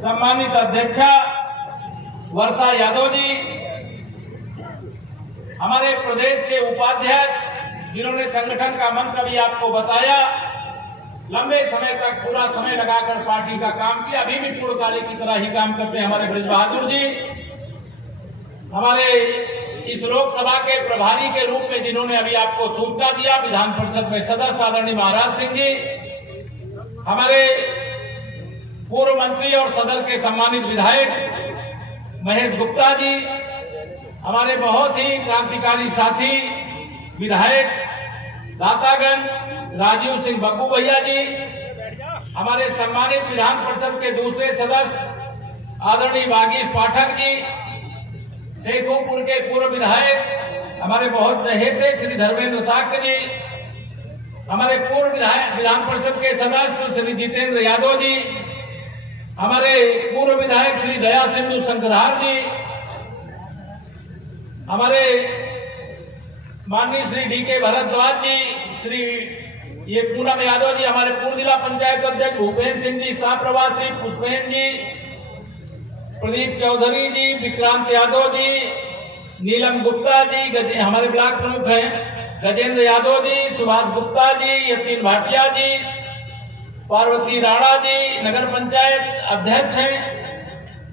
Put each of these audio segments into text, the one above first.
सम्मानित अध्यक्षा वर्षा यादव जी, हमारे प्रदेश के उपाध्यक्ष जिन्होंने संगठन का मंत्र भी आपको बताया, लंबे समय तक पूरा समय लगाकर पार्टी का काम किया, अभी भी पूर्णकालिक की तरह ही काम करते हैं हमारे ब्रज बहादुर जी, हमारे इस लोकसभा के प्रभारी के रूप में जिन्होंने अभी आपको सूचना दिया, विधान परिषद में सदस्य आदरणीय महाराज सिंह जी, हमारे पूर्व मंत्री और सदर के सम्मानित विधायक महेश गुप्ता जी, हमारे बहुत ही क्रांतिकारी साथी विधायक दातागण राजीव सिंह बब्बू भैया जी, हमारे सम्मानित विधान परिषद के दूसरे सदस्य आदरणीय वागीश पाठक जी, शेखोपुर के पूर्व विधायक हमारे बहुत चहेते श्री धर्मेंद्र साक्य जी, हमारे पूर्व विधान परिषद के सदस्य श्री जितेंद्र यादव जी, हमारे पूर्व विधायक श्री दया सिंधु शंकरधार जी, हमारे माननीय श्री डी.के. भरद्वाज जी, श्री ये पूनम यादव जी, हमारे पूर्व जिला पंचायत अध्यक्ष भूपेन्द्र सिंह जी, शाह प्रवासी पुष्पेन्द्र जी, प्रदीप चौधरी जी, विक्रांत यादव जी, नीलम गुप्ता जी, हमारे ब्लॉक प्रमुख हैं गजेंद्र यादव जी, सुभाष गुप्ता जी, यतीन भाटिया जी, पार्वती राणा जी नगर पंचायत अध्यक्ष हैं,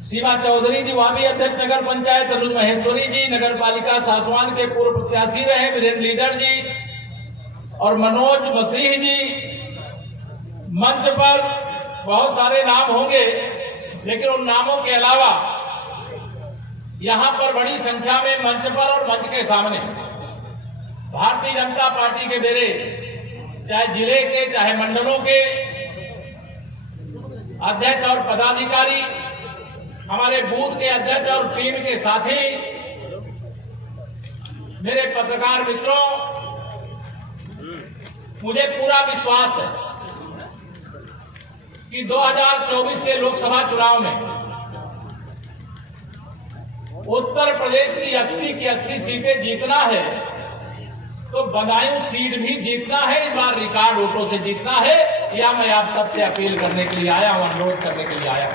सीमा चौधरी जी वहां भी अध्यक्ष नगर पंचायत, अनुज महेश्वरी जी नगर पालिका सासवान के पूर्व प्रत्याशी रहे, वीरेंद्र लीडर जी और मनोज मसीह जी। मंच पर बहुत सारे नाम होंगे, लेकिन उन नामों के अलावा यहां पर बड़ी संख्या में मंच पर और मंच के सामने भारतीय जनता पार्टी के मेरे चाहे जिले के चाहे मंडलों के अध्यक्ष और पदाधिकारी, हमारे बूथ के अध्यक्ष और टीम के साथी, मेरे पत्रकार मित्रों, मुझे पूरा विश्वास है कि 2024 के लोकसभा चुनाव में उत्तर प्रदेश की 80 की 80 सीटें जीतना है तो बदायूं सीट भी जीतना है, इस बार रिकॉर्ड वोटों से जीतना है। या मैं आप सबसे अपील करने के लिए आया हूं, अनुरोध करने के लिए आया हूं,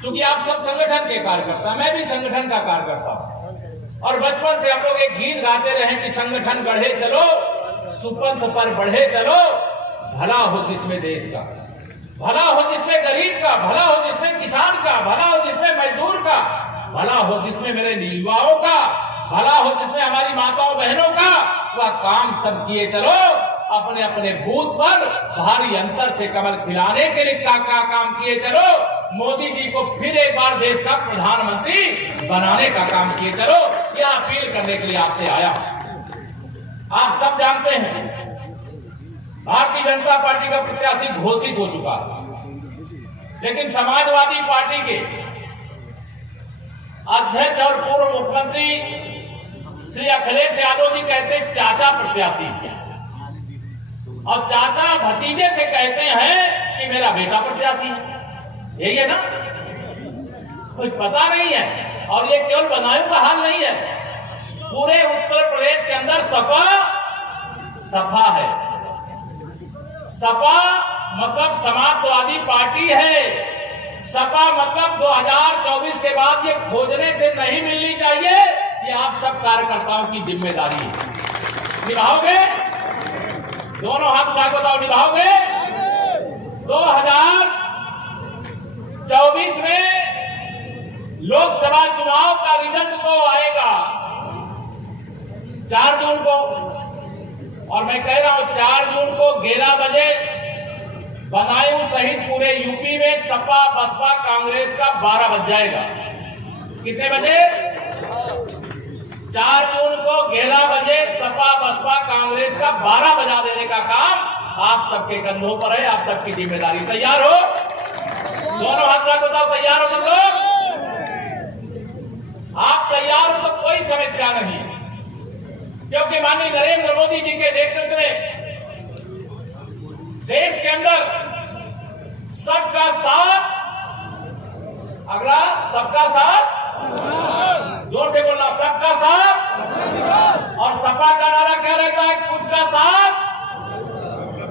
क्योंकि आप सब संगठन के कार्यकर्ता, मैं भी संगठन का कार्यकर्ता हूं और बचपन से हम लोग एक गीत गाते रहे कि संगठन गढ़े चलो सुपंथ पर बढ़े चलो, भला हो जिसमें देश का, भला हो जिसमें गरीब का, भला हो जिसमें किसान का, भला हो जिसमें मजदूर का, भला हो जिसमें मेरे युवाओं का, भला हो जिसमें हमारी माताओं बहनों का, वह काम सब किए चलो। अपने अपने बूथ पर भारी अंतर से कमल खिलाने के लिए क्या काम किए चलो। मोदी जी को फिर एक बार देश का प्रधानमंत्री बनाने का काम किए चलो। यह अपील करने के लिए आपसे आया हूं। आप सब जानते हैं भारतीय जनता पार्टी का प्रत्याशी घोषित हो चुका, लेकिन समाजवादी पार्टी के अध्यक्ष और पूर्व मुख्यमंत्री श्री अखिलेश यादव जी कहते चाचा प्रत्याशी, और चाचा भतीजे से कहते हैं कि मेरा बेटा प्रत्याशी है। यही है ना, कुछ पता नहीं है। और ये केवल बदायूं का हाल नहीं है, पूरे उत्तर प्रदेश के अंदर सपा है। सपा मतलब समाजवादी पार्टी है। सपा मतलब 2024 के बाद ये खोजने से नहीं मिलनी चाहिए, ये आप सब कार्यकर्ताओं की जिम्मेदारी है। निभाओगे? दोनों हाथ उठा के बताओ, निभाओगे? 2024 में लोकसभा चुनाव का रिजल्ट तो आएगा 4 जून को, और मैं कह रहा हूं 4 जून को 11 बजे बदायूं सहित पूरे यूपी में सपा बसपा कांग्रेस का 12 बज जाएगा। कितने बजे? 4 जून को 11 बजे सपा बसपा कांग्रेस का 12 बजा देने का काम आप सबके कंधों पर है, आप सबकी जिम्मेदारी। तैयार हो? दोनों हाथ रख बताओ, तैयार हो तुम लोग? आप तैयार हो तो कोई समस्या नहीं, क्योंकि माननीय नरेंद्र मोदी जी के नेतृत्व में देश के अंदर सबका साथ, अगला सबका साथ, जोर से बोलना, सबका साथ। और सपा का नारा क्या रहेगा? कुछ का साथ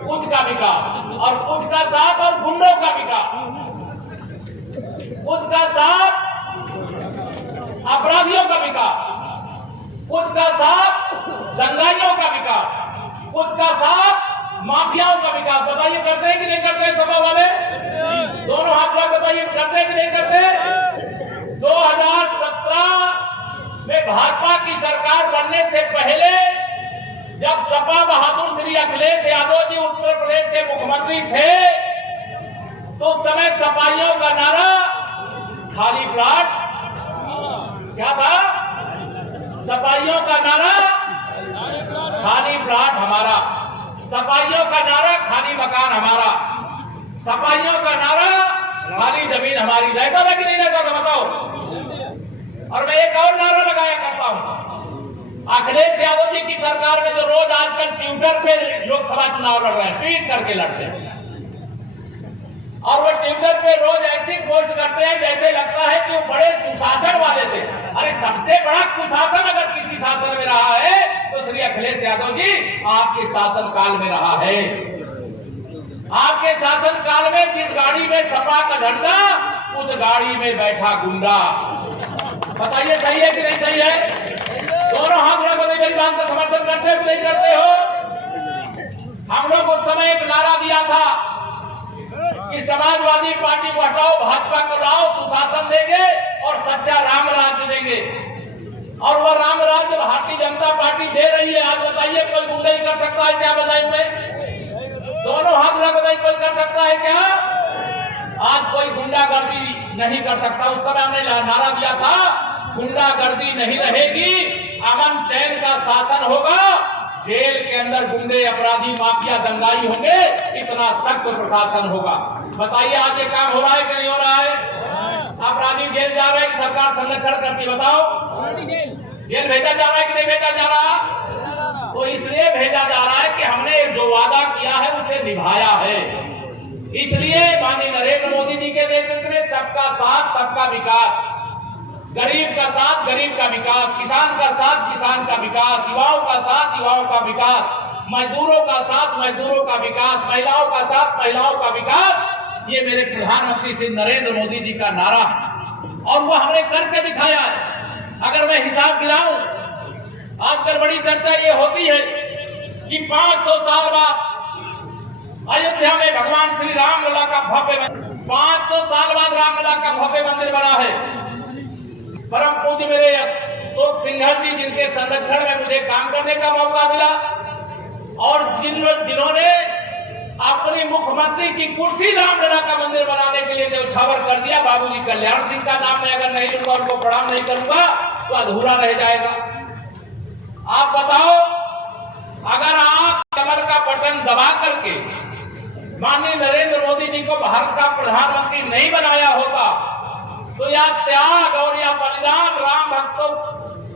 कुछ का विकास, और कुछ का साथ और गुंडों का विकास। कुछ का साथ दंगाइयों का विकास, कुछ का साथ माफियाओं का विकास। बताइए करते हैं कि नहीं करते हैं सपा वाले? दोनों हाथ में बताइए करते हैं कि नहीं करते? 2017 में भाजपा की सरकार बनने से पहले जब सपा बहादुर श्री अखिलेश यादव जी उत्तर प्रदेश के मुख्यमंत्री थे तो उस समय सपाइयों का नारा खाली प्लाट, क्या था? सपाइयों का नारा खाली प्लाट हमारा, सपाइयों का नारा खाली मकान हमारा, सपाइयों का नारा खाली जमीन हमारी। रहता था कि नहीं रहता था बताओ? और मैं एक और नारा लगाया करता हूं, अखिलेश यादव जी की सरकार में जो रोज आजकल ट्विटर पे लोकसभा चुनाव लड़ रहे हैं, ट्वीट करके लड़ते हैं और वो ट्विटर पे रोज ऐसी पोस्ट करते हैं जैसे लगता है कि वो बड़े सुशासन वाले थे। अरे सबसे बड़ा कुशासन अगर किसी शासन में रहा है तो श्री अखिलेश यादव जी आपके शासन काल में रहा है। आपके शासन काल में जिस गाड़ी में सपा का झंडा, उस गाड़ी में बैठा गुंडा। बताइए सही है कि नहीं सही है? दोनों हाथ में बताइए, मेरी बात का समर्थन करते हो कि नहीं करते हो? हम लोग उस समय एक नारा दिया था कि समाजवादी पार्टी को हटाओ, भाजपा को लाओ, सुशासन देंगे और सच्चा राम राज्य देंगे। और वह राम राज्य भारतीय जनता पार्टी दे रही है। आज बताइए कोई गुंडा ही कर सकता है क्या? बताइए मैं, दोनों हाथ में बताइए, कोई कर सकता है क्या? आज कोई गुंडागर्दी नहीं कर सकता। उस समय हमने नारा दिया था गुंडागर्दी नहीं रहेगी, अमन चैन का शासन होगा, जेल के अंदर गुंडे अपराधी माफिया दंगाई होंगे, इतना सख्त प्रशासन होगा। बताइए आज ये काम हो रहा है कि नहीं हो रहा है? अपराधी जेल जा रहे हैं कि सरकार संरक्षण करती? बताओ, जेल भेजा जा रहा है कि नहीं भेजा जा रहा? तो इसलिए भेजा जा रहा है कि हमने जो वादा किया है उसे निभाया है। इसलिए माननीय नरेंद्र मोदी जी के नेतृत्व में सबका साथ सबका विकास, गरीब का साथ गरीब का विकास, किसान का साथ किसान का विकास, युवाओं का साथ युवाओं का विकास, मजदूरों का साथ मजदूरों का विकास, महिलाओं का साथ महिलाओं का विकास, ये मेरे प्रधानमंत्री श्री नरेंद्र मोदी जी का नारा है और वो हमने करके दिखाया है। अगर मैं हिसाब गिराऊं, आजकल बड़ी चर्चा ये होती है कि 500 साल बाद अयोध्या में भगवान श्री राम लला का भव्य 500 साल बाद रामलला का भव्य मंदिर बना है। परम पूज्य मेरे अशोक सिंघल जी, जिनके संरक्षण में मुझे काम करने का मौका मिला और जिन्होंने अपनी मुख्यमंत्री की कुर्सी रामलला का मंदिर बनाने के लिए न्यौछावर कर दिया, बाबूजी कल्याण सिंह का नाम मैं अगर नहीं लूंगा, उनको प्रणाम नहीं करूंगा तो अधूरा रह जाएगा। आप बताओ, अगर आप कमर का बटन दबा करके माननीय नरेंद्र मोदी जी को भारत का प्रधानमंत्री नहीं बनाया होता तो यह त्याग और यह बलिदान राम भक्तों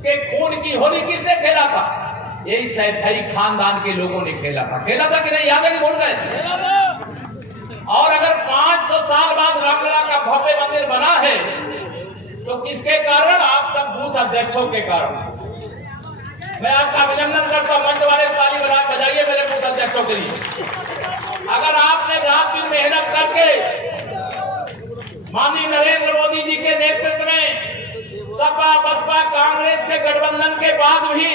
के खून की होली किसने खेला था? यही सैफई खानदान के लोगों ने खेला था कि नहीं? याद है कि भूल गए? और अगर 500 साल बाद रामलला का भव्य मंदिर बना है तो किसके कारण? आप सब बूथ अध्यक्षों के कारण। मैं आपका अभिनंदन करता हूं, मंच वाले ताली बजाइए मेरे बूथ अध्यक्षों के लिए। अगर आपने रात दिन मेहनत करके माननीय नरेंद्र मोदी जी के नेतृत्व में सपा बसपा कांग्रेस के गठबंधन के बाद भी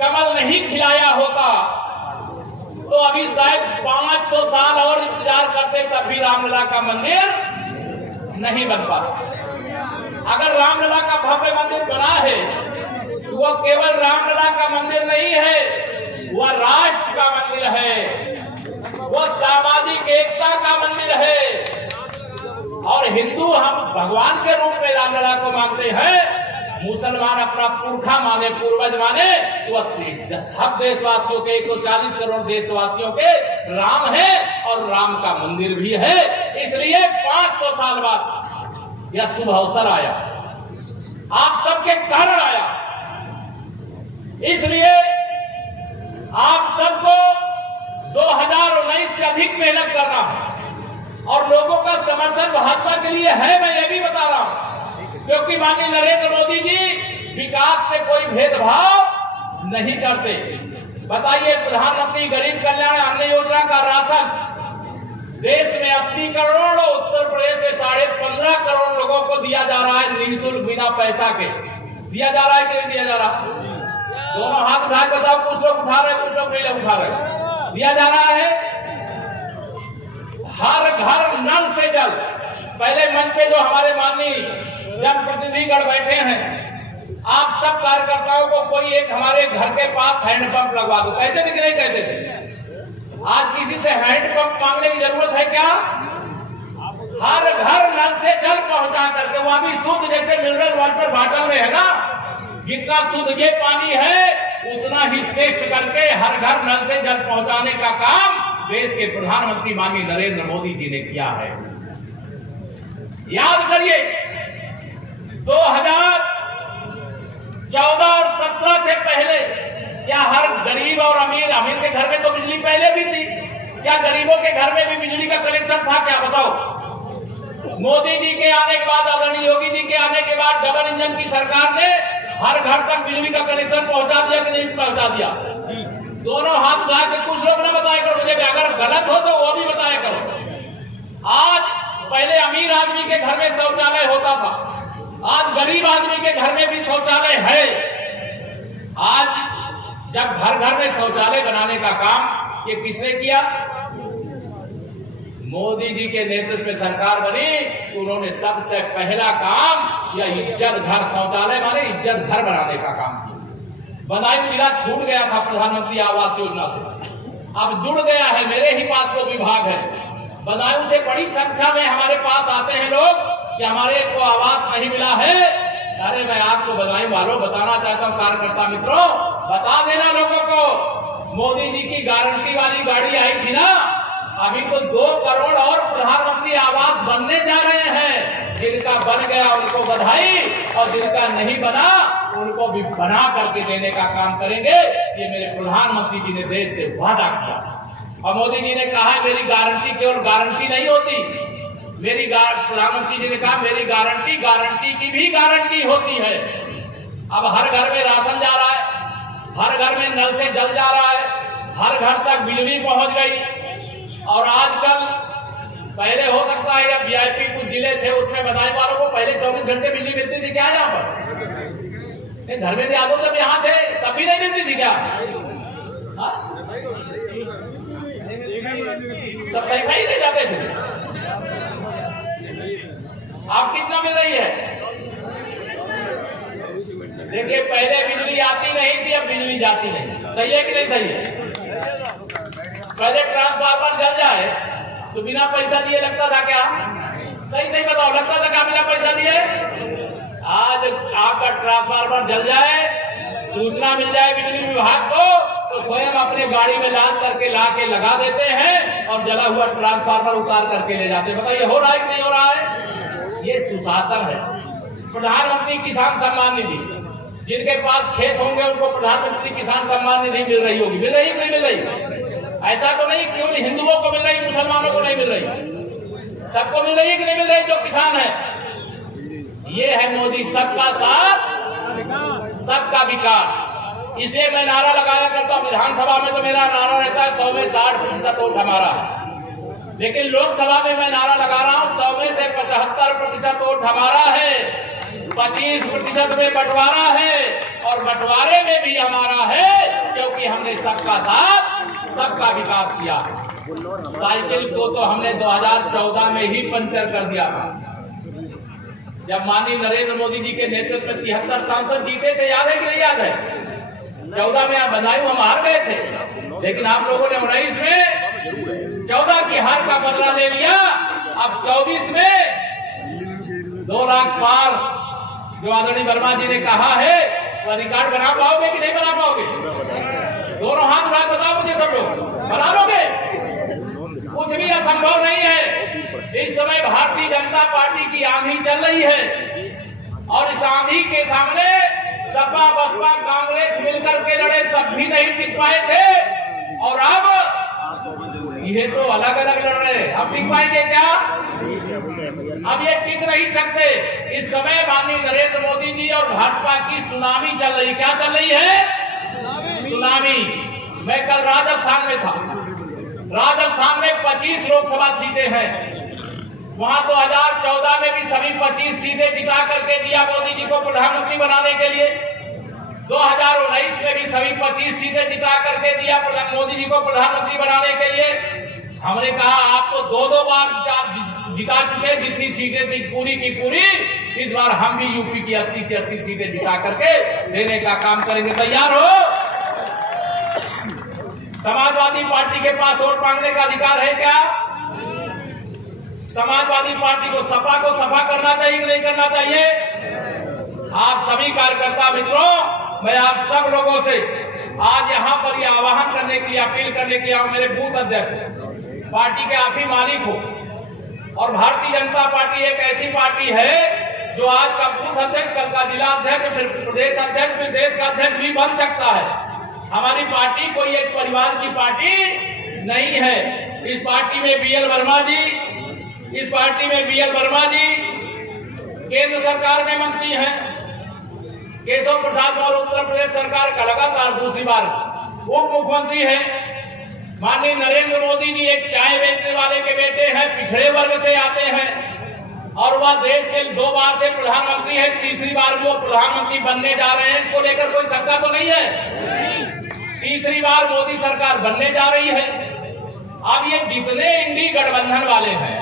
कमल नहीं खिलाया होता तो अभी शायद 500 साल और इंतजार करते, तब भी रामलला का मंदिर नहीं बन पाता। अगर रामलला का भव्य मंदिर बना है तो वह केवल रामलला का मंदिर नहीं है, वह राष्ट्र का मंदिर है, वह सामाजिक एकता का मंदिर है। और हिंदू हम भगवान के रूप में रामलला को मानते हैं, मुसलमान अपना पुरखा माने, पूर्वज माने, तो सब देशवासियों के 140 करोड़ देशवासियों के राम है और राम का मंदिर भी है। इसलिए 500 साल बाद यह शुभ अवसर आया, आप सबके कारण आया। इसलिए आप सबको 2019 से अधिक मेहनत करना है और लोगों का समर्थन भाजपा के लिए है, मैं ये भी बता रहा हूं, क्योंकि माननीय नरेंद्र मोदी जी विकास में कोई भेदभाव नहीं करते। बताइए, प्रधानमंत्री गरीब कल्याण अन्न योजना का राशन देश में 80 करोड़, उत्तर प्रदेश में 15.5 करोड़ लोगों को दिया जा रहा है निःशुल्क, बिना पैसा के। दिया जा रहा है कि नहीं दिया जा रहा? दोनों हाथ उठा के बताओ। कुछ लोग उठा रहे, कुछ लोग नहीं उठा रहे। दिया जा रहा है। हर घर नल से जल। पहले मंच पे जो हमारे माननीय जनप्रतिनिधिगण बैठे हैं, आप सब कार्यकर्ताओं को कोई एक हमारे घर के पास हैंडपंप लगवा दो। कहते थे कि नहीं कहते थे? आज किसी से हैंडपंप मांगने की जरूरत है क्या? हर घर नल से जल पहुंचा करके, वहां भी शुद्ध, जैसे मिनरल वाटर बॉटल में है ना, जितना शुद्ध ये पानी है उतना ही टेस्ट करके हर घर नल से जल पहुंचाने का काम देश के प्रधानमंत्री माननीय नरेंद्र मोदी जी ने किया है। याद करिए, 2014 और 17 से पहले क्या हर गरीब और अमीर के घर में तो बिजली पहले भी थी? क्या गरीबों के घर में भी बिजली का कनेक्शन था क्या? बताओ। मोदी जी के आने के बाद, आदरणीय योगी जी के आने के बाद डबल इंजन की सरकार ने हर घर तक बिजली का कनेक्शन पहुंचा दिया कि नहीं पहुंचा दिया? दोनों हाथ उठा के कुछ लोग ना बताया करो मुझे, अगर गलत हो तो वो भी बताया करो। आज पहले अमीर आदमी के घर में शौचालय होता था, आज गरीब आदमी के घर में भी शौचालय है। आज जब घर घर में शौचालय बनाने का काम ये किसने किया? मोदी जी के नेतृत्व में सरकार बनी तो उन्होंने सबसे पहला काम या इज्जत घर, शौचालय माने इज्जत घर बनाने का काम किया। बदायूं जिला छूट गया था प्रधानमंत्री आवास योजना से, अब जुड़ गया है। मेरे ही पास वो विभाग है। बदायूं से बड़ी संख्या में हमारे पास आते हैं लोग कि हमारे को आवास नहीं मिला है। अरे मैं आपको बदायूं वालों बताना चाहता हूँ, कार्यकर्ता मित्रों, बता देना लोगों को, मोदी जी की गारंटी वाली गाड़ी आई थी ना, अभी तो 2 करोड़ और प्रधानमंत्री आवास बनने जा रहे हैं। जिनका बन गया उनको बधाई, और जिनका नहीं बना उनको भी बना करके देने का काम करेंगे। ये मेरे प्रधानमंत्री जी ने देश से वादा किया। और मोदी जी ने कहा मेरी गारंटी केवल गारंटी नहीं होती, मेरी प्रधानमंत्री जी ने कहा मेरी गारंटी की भी गारंटी होती है। अब हर घर में राशन जा रहा है, हर घर में नल से जल जा रहा है, हर घर तक बिजली पहुंच गई। और आजकल पहले हो सकता है या वीआईपी कुछ जिले थे उसमें बदायूं वालों को पहले 24 घंटे बिजली मिलती थी क्या? यहाँ पर धर्मेंद्र यादव जब यहाँ थे तब भी नहीं मिलती थी क्या? सब सही नहीं ले जाते थे। अब कितना मिल रही है? देखिए, पहले बिजली आती नहीं थी, अब बिजली जाती नहीं। सही है कि नहीं सही है? पहले ट्रांसफार्मर जल जाए तो बिना पैसा दिए लगता था क्या? सही बताओ, लगता था क्या बिना पैसा दिए? आज आपका ट्रांसफार्मर जल जाए, सूचना मिल जाए बिजली विभाग को, तो स्वयं अपने गाड़ी में लाद करके ला के लगा देते हैं और जला हुआ ट्रांसफार्मर उतार करके ले जाते हैं। बताइए हो रहा है कि नहीं हो रहा है? ये सुशासन है। प्रधानमंत्री किसान सम्मान निधि, जिनके पास खेत होंगे उनको प्रधानमंत्री किसान सम्मान निधि मिल रही होगी। मिल रही है कि नहीं मिल रही? ऐसा तो नहीं क्यों नहीं हिंदुओं को मिल रही, मुसलमानों को नहीं मिल रही? सबको मिल रही है कि नहीं मिल रही जो किसान है? ये है मोदी सबका साथ सबका विकास। इसलिए मैं नारा लगाया करता हूँ। विधानसभा में तो मेरा नारा रहता है 100 में 60% वोट हमारा है, लेकिन लोकसभा में मैं नारा लगा रहा हूँ 100 में से 75% वोट हमारा है, 25% में बंटवारा है, और बंटवारे में भी हमारा है क्योंकि हमने सबका साथ सबका विकास किया। साइकिल को तो हमने 2014 में ही पंचर कर दिया था, जब माननीय नरेंद्र मोदी जी के नेतृत्व में 73 सांसद जीते थे। याद है कि नहीं याद है? 14 में आप बदायूं हम हार गए थे, लेकिन आप लोगों ने 19 में 14 की हार का बदला ले लिया। अब 24 में 2 लाख पार जो आदरणीय वर्मा जी ने कहा है, तो रिकॉर्ड बना पाओगे कि नहीं बना पाओगे? दोनों हाथ उठा बताओ मुझे, सब लोग बना लोगे? कुछ भी असंभव नहीं है। इस समय भारतीय जनता पार्टी की आंधी चल रही है, और इस आंधी के सामने सपा बसपा कांग्रेस मिलकर के लड़े तब भी नहीं टिक पाए थे, और अब ये तो अलग अलग लड़ रहे हैं। अब टिक पाएंगे क्या? अब ये टिक नहीं सकते। इस समय माननीय नरेंद्र मोदी जी और भाजपा की सुनामी चल रही। क्या चल रही है? सुनामी। मैं कल राजस्थान में था। राजस्थान में 25 लोकसभा सीटें हैं, वहां 2000 2014 में भी सभी 25 सीटें जिता करके दिया मोदी जी को प्रधानमंत्री बनाने के लिए। 2019 में भी सभी 25 सीटें जिता करके दिया मोदी जी को प्रधानमंत्री बनाने के लिए। हमने कहा आप तो दो बार जिता चुके, जितनी सीटें थी पूरी की पूरी, इस बार हम भी यूपी की 80 की 80 सीटें जिता करके देने का काम करेंगे। तैयार हो? समाजवादी पार्टी के पास वोट मांगने का अधिकार है क्या? समाजवादी पार्टी को सफा करना चाहिए कि नहीं करना चाहिए? आप सभी कार्यकर्ता मित्रों, मैं आप सब लोगों से आज यहाँ पर यह आह्वान करने के लिए, अपील करने के लिए, मेरे बूथ अध्यक्ष, पार्टी के आप ही मालिक हो, और भारतीय जनता पार्टी एक ऐसी पार्टी है जो आज का बूथ अध्यक्ष, कल का जिला अध्यक्ष, फिर प्रदेश अध्यक्ष, फिर देश का अध्यक्ष भी बन सकता है। हमारी पार्टी कोई एक परिवार की पार्टी नहीं है। इस पार्टी में बीएल वर्मा जी केंद्र सरकार में मंत्री हैं। केशव प्रसाद मौर्य उत्तर प्रदेश सरकार का लगातार दूसरी बार उप मुख्यमंत्री है। माननीय नरेंद्र मोदी जी एक चाय बेचने वाले के बेटे हैं, पिछड़े वर्ग से आते हैं, और वह देश के 2 बार से प्रधानमंत्री है, तीसरी बार भी वो प्रधानमंत्री बनने जा रहे हैं। इसको लेकर कोई शंका तो नहीं है? तीसरी बार मोदी सरकार बनने जा रही है। अब ये जितने इंडी गठबंधन वाले हैं,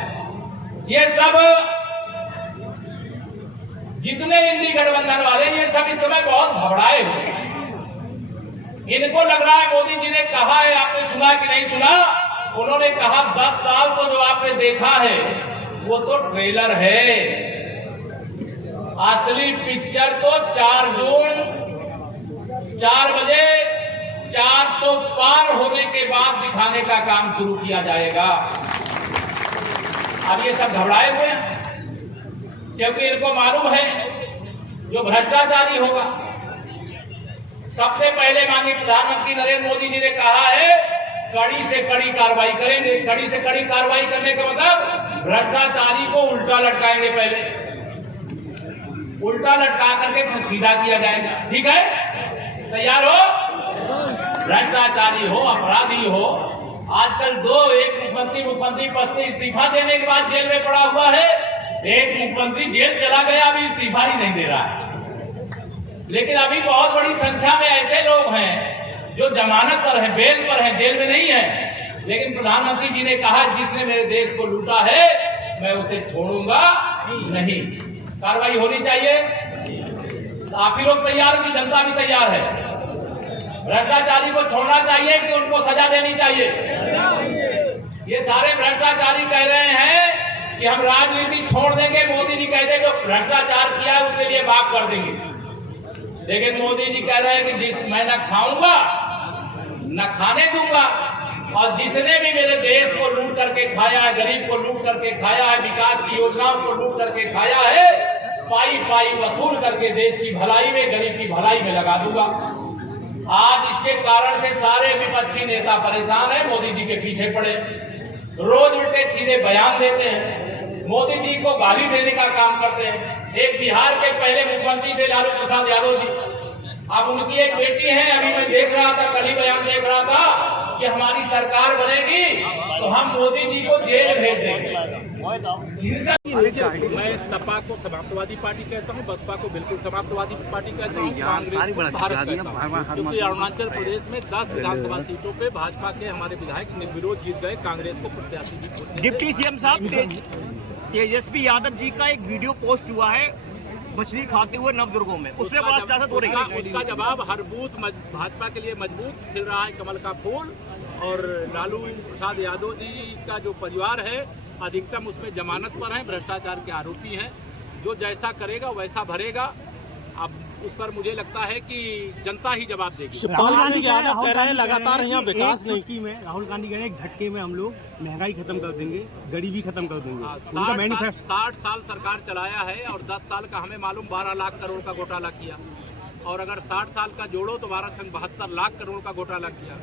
ये सब जितने इंडी गठबंधन वाले, ये सब इस समय बहुत घबराए हुए हैं। इनको लग रहा है मोदी जी ने कहा है, आपने सुना कि नहीं सुना? उन्होंने कहा 10 साल तो जो आपने देखा है वो तो ट्रेलर है, असली पिक्चर तो 4 जून 4 बजे 400 पार होने के बाद दिखाने का काम शुरू किया जाएगा। अब ये सब घबराए हुए हैं क्योंकि इनको मालूम है जो भ्रष्टाचारी होगा। सबसे पहले माननीय प्रधानमंत्री नरेंद्र मोदी जी ने कहा है कड़ी से कड़ी कार्रवाई करेंगे। कड़ी से कड़ी कार्रवाई करने का मतलब भ्रष्टाचारी को उल्टा लटकाएंगे, पहले उल्टा लटका करके फिर सीधा किया जाएगा। ठीक है? तैयार हो? भ्रष्टाचारी हो, अपराधी हो, आजकल एक मुख्यमंत्री पद से इस्तीफा देने के बाद जेल में पड़ा हुआ है, एक मुख्यमंत्री जेल चला गया, अभी इस्तीफा ही नहीं दे रहा है। लेकिन अभी बहुत बड़ी संख्या में ऐसे लोग हैं जो जमानत पर हैं, बेल पर हैं, जेल में नहीं है। लेकिन प्रधानमंत्री जी ने कहा जिसने मेरे देश को लूटा है मैं उसे छोड़ूंगा नहीं। कार्रवाई होनी चाहिए। आप ही लोग तैयार हो कि जनता भी तैयार है? भ्रष्टाचारी को छोड़ना चाहिए कि उनको सजा देनी चाहिए? ये सारे भ्रष्टाचारी कह रहे हैं कि हम राजनीति छोड़ देंगे। मोदी जी कहते हैं जो भ्रष्टाचार किया है उसके लिए माफ कर देंगे, लेकिन मोदी जी कह रहे हैं कि जिस मैं न खाऊंगा न खाने दूंगा, और जिसने भी मेरे देश को लूट करके खाया है, गरीब को लूट करके खाया है, विकास की योजनाओं को लूट करके खाया है, पाई पाई वसूल करके देश की भलाई में, गरीब की भलाई में लगा दूंगा। आज इसके कारण से सारे विपक्षी नेता परेशान हैं, मोदी जी के पीछे पड़े, रोज उल्टे सीधे बयान देते हैं, मोदी जी को गाली देने का काम करते हैं। एक बिहार के पहले मुख्यमंत्री थे लालू प्रसाद यादव जी, अब उनकी एक बेटी है, अभी मैं देख रहा था, कल ही बयान देख रहा था कि हमारी सरकार बनेगी तो हम मोदी जी को जेल भेज देंगे। मैं सपा को समाप्तवादी पार्टी कहता हूँ, बसपा को बिल्कुल समाप्तवादी पार्टी कहता हूँ, कांग्रेस को भारत कहता हूँ, क्योंकि अरुणाचल प्रदेश में 10 विधानसभा सीटों पे भाजपा के हमारे विधायक निर्विरोध जीत गए, कांग्रेस को प्रत्याशी जीत। डिप्टी सीएम साहब तेजस्वी यादव जी का एक वीडियो पोस्ट हुआ है मछली खाते हुए नवदुर्गों में, उसके बाद सियासत हो रही है। उसका जवाब हर बूथ भाजपा के लिए मजबूत खिल रहा है कमल का फूल, और लालू प्रसाद यादव जी का जो परिवार है अधिकतम उसमें जमानत पर है, भ्रष्टाचार के आरोपी हैं। जो जैसा करेगा वैसा भरेगा। अब उस पर मुझे लगता है कि जनता ही जवाब देगी। राहुल गांधी कह रहे हैं लगातार यहाँ विकास नहीं में, राहुल गांधी कह रहे हैं एक झटके में हम लोग महंगाई खत्म कर देंगे, गरीबी खत्म कर देंगे। 60 साल सरकार चलाया है और 10 साल का हमें मालूम 12 लाख करोड़ का घोटाला किया, और अगर 60 साल का जोड़ो तो 72 लाख करोड़ का घोटाला किया।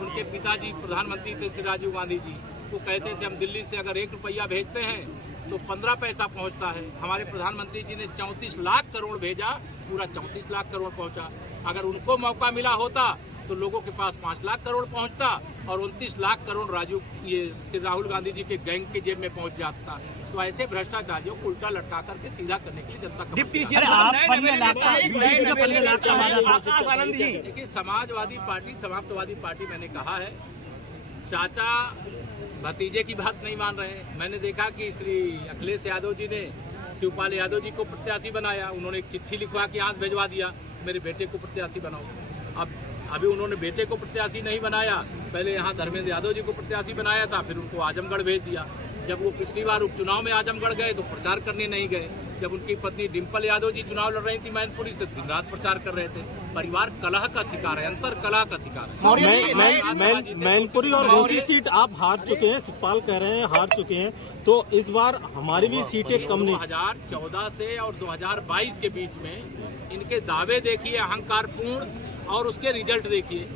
उनके पिताजी प्रधानमंत्री थे श्री राजीव गांधी जी, वो कहते थे हम दिल्ली से अगर 1 रुपया भेजते हैं तो 15 पैसा पहुंचता है। हमारे प्रधानमंत्री जी ने 34 लाख करोड़ भेजा, पूरा 34 लाख करोड़ पहुंचा। अगर उनको मौका मिला होता तो लोगों के पास 5 लाख करोड़ पहुंचता और 29 लाख करोड़ राहुल गांधी जी के गैंग के जेब में पहुंच जाता। तो ऐसे भ्रष्टाचारियों को उल्टा लटका करके सीधा करने के लिए जनता का डिप्टी मंच सीएम आप नए पन्ने नवेले लाता, लेकर एक नए बीजेपी का नवेले पन्ने लाता लेकर हमारे आकाश आनंद जी। देखिए, समाजवादी पार्टी समाप्तवादी पार्टी मैंने कहा है, चाचा भतीजे की बात नहीं मान रहे। मैंने देखा कि श्री अखिलेश यादव जी ने शिवपाल यादव जी को प्रत्याशी बनाया, उन्होंने एक चिट्ठी लिखवा के यहाँ भिजवा दिया, मेरे बेटे को प्रत्याशी बनाओ। अब अभी उन्होंने बेटे को प्रत्याशी नहीं बनाया, पहले यहाँ धर्मेंद्र यादव जी को प्रत्याशी बनाया था, फिर उनको आजमगढ़ भेज दिया। जब वो पिछली बार उपचुनाव में आजमगढ़ गए तो प्रचार करने नहीं गए। जब उनकी पत्नी डिम्पल यादव जी चुनाव लड़ रही थी मैनपुरी से, दिन रात प्रचार कर रहे थे। परिवार कलह का शिकार है, अंतर कलह का शिकार है। मैनपुरी और घोसी सीट आप हार चुके हैं, सुखपाल कह रहे हैं हार चुके हैं, तो इस बार हमारी भी सीटें कम नहीं। 2014 से और 2022 के बीच में इनके दावे देखिए अहंकारपूर्ण, और उसके रिजल्ट देखिए।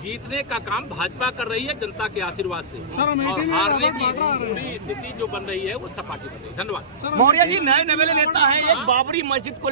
जीतने का काम भाजपा कर रही है जनता के आशीर्वाद से, और हारने की पूरी स्थिति जो बन रही है वो सपा की बन रही है। धन्यवाद। मौर्य जी नए नवेले नेता है, एक बाबरी मस्जिद को लेकर